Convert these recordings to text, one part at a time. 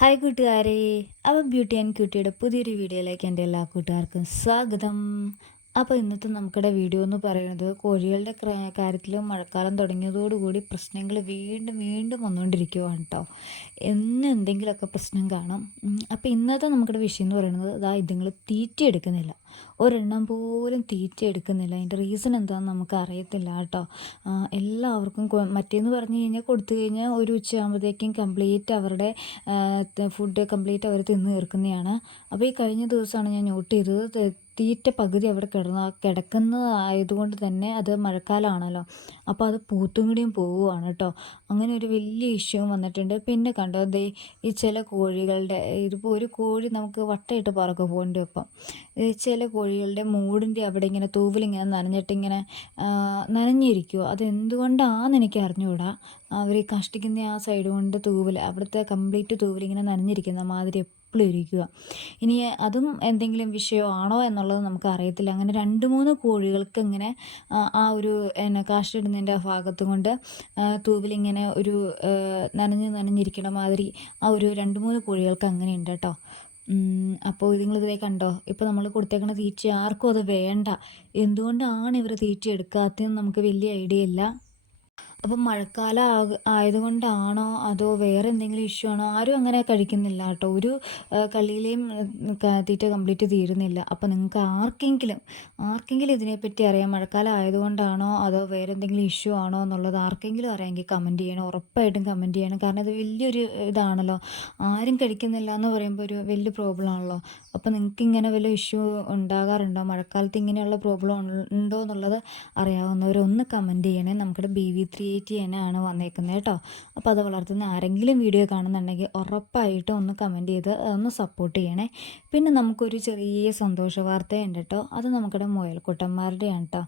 Hi കൂട്ടുകാരെ. അപ്പോൾ beauty and ക്യൂട്ടിയുടെ പുതിയൊരു വീഡിയോയിലേക്ക് എൻ്റെ എല്ലാ കൂട്ടുകാർക്കും സ്വാഗതം. അപ്പോൾ ഇന്നത്തെ നമുക്കിടെ വീഡിയോ എന്ന് പറയുന്നത് കോഴികളുടെ കാര്യത്തിൽ മഴക്കാലം തുടങ്ങിയതോടുകൂടി പ്രശ്നങ്ങൾ വീണ്ടും വീണ്ടും വന്നുകൊണ്ടിരിക്കുകയാണ് കേട്ടോ. എന്നും എന്തെങ്കിലുമൊക്കെ പ്രശ്നം കാണും. അപ്പോൾ ഇന്നത്തെ നമുക്കിടെ വിഷയം എന്ന് പറയുന്നത് ഇതുങ്ങൾ തീറ്റ എടുക്കുന്നില്ല, ഒരെണ്ണം പോലും തീറ്റ എടുക്കുന്നില്ല. അതിൻ്റെ റീസൺ എന്താണെന്ന് നമുക്ക് അറിയത്തില്ല കേട്ടോ. എല്ലാവർക്കും മറ്റേന്ന് പറഞ്ഞു കഴിഞ്ഞാൽ കൊടുത്തു കഴിഞ്ഞാൽ ഒരു ഉച്ചയാകുമ്പോഴത്തേക്കും കംപ്ലീറ്റ് അവരുടെ ഫുഡ് കംപ്ലീറ്റ് അവർ തിന്ന് തീർക്കുന്നതാണ്. അപ്പോൾ ഈ കഴിഞ്ഞ ദിവസമാണ് ഞാൻ നോട്ട് ചെയ്തത് തീറ്റ പകുതി അവിടെ കിടക്കുന്നതായതുകൊണ്ട് തന്നെ അത് മഴക്കാലമാണല്ലോ, അപ്പോൾ അത് പൂത്തും കൂടിയും പോവുകയാണ് കേട്ടോ. അങ്ങനെ ഒരു വലിയ ഇഷ്യൂ വന്നിട്ടുണ്ട്. പിന്നെ കണ്ടോ ഈ ചില കോഴികളുടെ ഇതിപ്പോൾ ഒരു കോഴി നമുക്ക് വട്ടയിട്ട് പറക്കുക പോകേണ്ടി വെപ്പം. ചില കോഴികളുടെ മൂടിൻ്റെ അവിടെ ഇങ്ങനെ തൂവലിങ്ങനെ നനഞ്ഞിട്ടിങ്ങനെ നനഞ്ഞിരിക്കുമോ, അതെന്തുകൊണ്ടാണെന്ന് എനിക്ക് അറിഞ്ഞുകൂടാ. അവർ കഷ്ടിക്കുന്ന ആ സൈഡ് കൊണ്ട് തൂവൽ അവിടുത്തെ കംപ്ലീറ്റ് തൂവലിങ്ങനെ നനഞ്ഞിരിക്കുന്ന മാതിരി എപ്പോഴും ഇരിക്കുക. ഇനി അതും എന്തെങ്കിലും വിഷയമാണോ എന്നുള്ളത് നമുക്ക് അറിയത്തില്ല. അങ്ങനെ 2-3 കോഴികൾക്ക് ഇങ്ങനെ ആ ഒരു കാഷ്ടിടുന്നതിൻ്റെ ഭാഗത്ത് കൊണ്ട് തൂവലിങ്ങനെ ഒരു നനഞ്ഞിരിക്കണ മാതിരി ആ ഒരു 2-3 കോഴികൾക്ക് അങ്ങനെ ഉണ്ട് കേട്ടോ. അപ്പോൾ നിങ്ങളിതിലേ കണ്ടോ, ഇപ്പോൾ നമ്മൾ കൊടുത്തേക്കുന്ന തീറ്റ ആർക്കും അത് വേണ്ട. എന്തുകൊണ്ടാണ് ഇവർ തീറ്റ എടുക്കാത്തതെന്ന് നമുക്ക് വലിയ ഐഡിയ ഇല്ല. അപ്പം മഴക്കാലം ആയതുകൊണ്ടാണോ അതോ വേറെ എന്തെങ്കിലും ഇഷ്യൂ ആണോ, ആരും അങ്ങനെ കഴിക്കുന്നില്ല കേട്ടോ. ഒരു കള്ളിയിലെയും തീറ്റ കംപ്ലീറ്റ് തീരുന്നില്ല. അപ്പോൾ നിങ്ങൾക്ക് ആർക്കെങ്കിലും ഇതിനെപ്പറ്റി അറിയാം, മഴക്കാലം ആയതുകൊണ്ടാണോ അതോ വേറെ എന്തെങ്കിലും ഇഷ്യൂ ആണോ എന്നുള്ളത് ആർക്കെങ്കിലും അറിയാമെങ്കിൽ കമൻറ്റ് ചെയ്യണം, ഉറപ്പായിട്ടും കമൻറ്റ് ചെയ്യണം. കാരണം ഇത് വലിയൊരു ഇതാണല്ലോ, ആരും കഴിക്കുന്നില്ല എന്ന് പറയുമ്പോൾ ഒരു വലിയ പ്രോബ്ലം ആണല്ലോ. അപ്പോൾ നിങ്ങൾക്ക് ഇങ്ങനെ വല്ല ഇഷ്യൂ ഉണ്ടാകാറുണ്ടോ, മഴക്കാലത്ത് ഇങ്ങനെയുള്ള പ്രോബ്ലം ഉണ്ടോ എന്നുള്ളത് അറിയാവുന്നവരൊന്ന് കമൻറ്റ് ചെയ്യണേ. നമുക്കിവിടെ BV380 തന്നെയാണ് വന്നേക്കുന്നത് കേട്ടോ. അപ്പോൾ അത് വളർത്തുന്ന ആരെങ്കിലും വീഡിയോ കാണുന്നുണ്ടെങ്കിൽ ഉറപ്പായിട്ടും ഒന്ന് കമൻറ്റ് ചെയ്ത് ഒന്ന് സപ്പോർട്ട് ചെയ്യണേ. പിന്നെ നമുക്കൊരു ചെറിയ സന്തോഷ വാർത്തയുണ്ട് കേട്ടോ. അത് നമുക്കിവിടെ മുയൽക്കുട്ടന്മാരുടെയാണ് കേട്ടോ.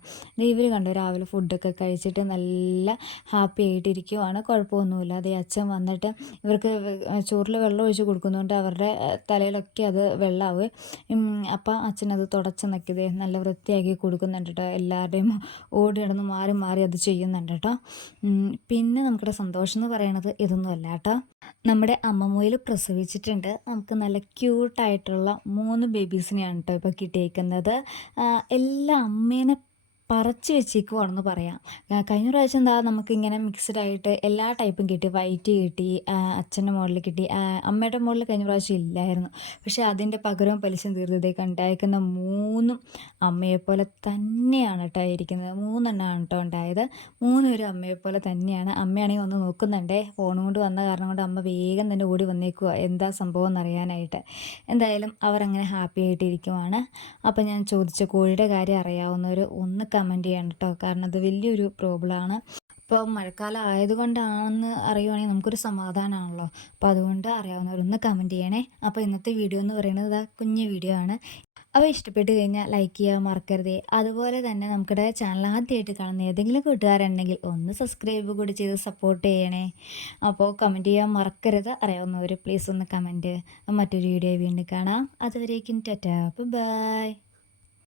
ഇവർ കണ്ടു രാവിലെ ഫുഡൊക്കെ കഴിച്ചിട്ട് നല്ല ഹാപ്പി ആയിട്ടിരിക്കുവാണ്, കുഴപ്പമൊന്നുമില്ല. അച്ഛൻ വന്നിട്ട് ഇവർക്ക് ചോറിൽ വെള്ളം ഒഴിച്ച് കൊടുക്കുന്നതുകൊണ്ട് അവരുടെ തലയിലൊക്കെ അത് വെള്ളമാവും. അപ്പോൾ അച്ഛനത് തുടച്ച് നക്കിയതേ നല്ല വൃത്തിയാക്കി കൊടുക്കുന്നുണ്ട് കേട്ടോ. എല്ലാവരുടെയും ഓടി നടന്ന് മാറി മാറി അത് ചെയ്യുന്നുണ്ട് കേട്ടോ. പിന്നെ നമുക്കിവിടെ സന്തോഷം എന്ന് പറയണത് ഇതൊന്നുമല്ല കേട്ടോ. നമ്മുടെ അമ്മമുയൽ പ്രസവിച്ചിട്ടുണ്ട്. നമുക്ക് നല്ല ക്യൂട്ടായിട്ടുള്ള 3 ബേബീസിനെയാണ് കേട്ടോ ഇപ്പോൾ കിട്ടിയേക്കുന്നത്. എല്ലാം അമ്മേനെ പറച്ച് വെച്ചേക്കുവാണെന്ന് പറയാം. കഴിഞ്ഞ പ്രാവശ്യം നമുക്കിങ്ങനെ മിക്സ്ഡായിട്ട് എല്ലാ ടൈപ്പും കിട്ടി. വൈറ്റ് കിട്ടി, അച്ഛൻ്റെ മോഡൽ കിട്ടി, അമ്മയുടെ മോഡൽ കഴിഞ്ഞ പ്രാവശ്യം ഇല്ലായിരുന്നു. പക്ഷേ അതിൻ്റെ പകരവും പലിശയും തീർത്തതേക്ക് ഉണ്ടായിരിക്കുന്ന 3 അമ്മയെപ്പോലെ തന്നെയാണ് കേട്ടോ ഇരിക്കുന്നത്. 3 എണ്ണമാണ് കേട്ടോ ഉണ്ടായത്. 3 പേരും അമ്മയെപ്പോലെ തന്നെയാണ്. അമ്മയാണെങ്കിൽ ഒന്ന് നോക്കുന്നുണ്ടേ, ഫോൺ കൊണ്ട് വന്ന കാരണം കൊണ്ട് അമ്മ വേഗം തന്നെ ഓടി വന്നേക്കുക എന്താ സംഭവം എന്നറിയാനായിട്ട്. എന്തായാലും അവരങ്ങനെ ഹാപ്പി ആയിട്ടിരിക്കുവാണ്. അപ്പോൾ ഞാൻ ചോദിച്ച കോഴിയുടെ കാര്യം അറിയാവുന്നവർ ഒന്ന് കമൻറ്റ് ചെയ്യണം കേട്ടോ. കാരണം അത് വലിയൊരു പ്രോബ്ലമാണ്. ഇപ്പോൾ മഴക്കാലം ആയതുകൊണ്ടാണെന്ന് അറിയുവാണെങ്കിൽ നമുക്കൊരു സമാധാനമാണല്ലോ. അപ്പോൾ അതുകൊണ്ട് അറിയാവുന്നവരൊന്ന് കമൻറ്റ് ചെയ്യണേ. അപ്പോൾ ഇന്നത്തെ വീഡിയോ എന്ന് പറയുന്നത് കുഞ്ഞു വീഡിയോ ആണ്. അപ്പോൾ ഇഷ്ടപ്പെട്ട് കഴിഞ്ഞാൽ ലൈക്ക് ചെയ്യാൻ മറക്കരുതേ. അതുപോലെ തന്നെ നമുക്കിടെ ചാനൽ ആദ്യമായിട്ട് കാണുന്ന ഏതെങ്കിലും കൂട്ടുകാരുണ്ടെങ്കിൽ ഒന്ന് സബ്സ്ക്രൈബ് കൂടി ചെയ്ത് സപ്പോർട്ട് ചെയ്യണേ. അപ്പോൾ കമൻറ്റ് ചെയ്യാൻ മറക്കരുത്. അറിയാവുന്നവർ പ്ലീസ് ഒന്ന് കമൻറ്റ്. മറ്റൊരു വീഡിയോ വീണ്ടും കാണാം. അതുവരേക്കും ടാറ്റാ, ബൈ.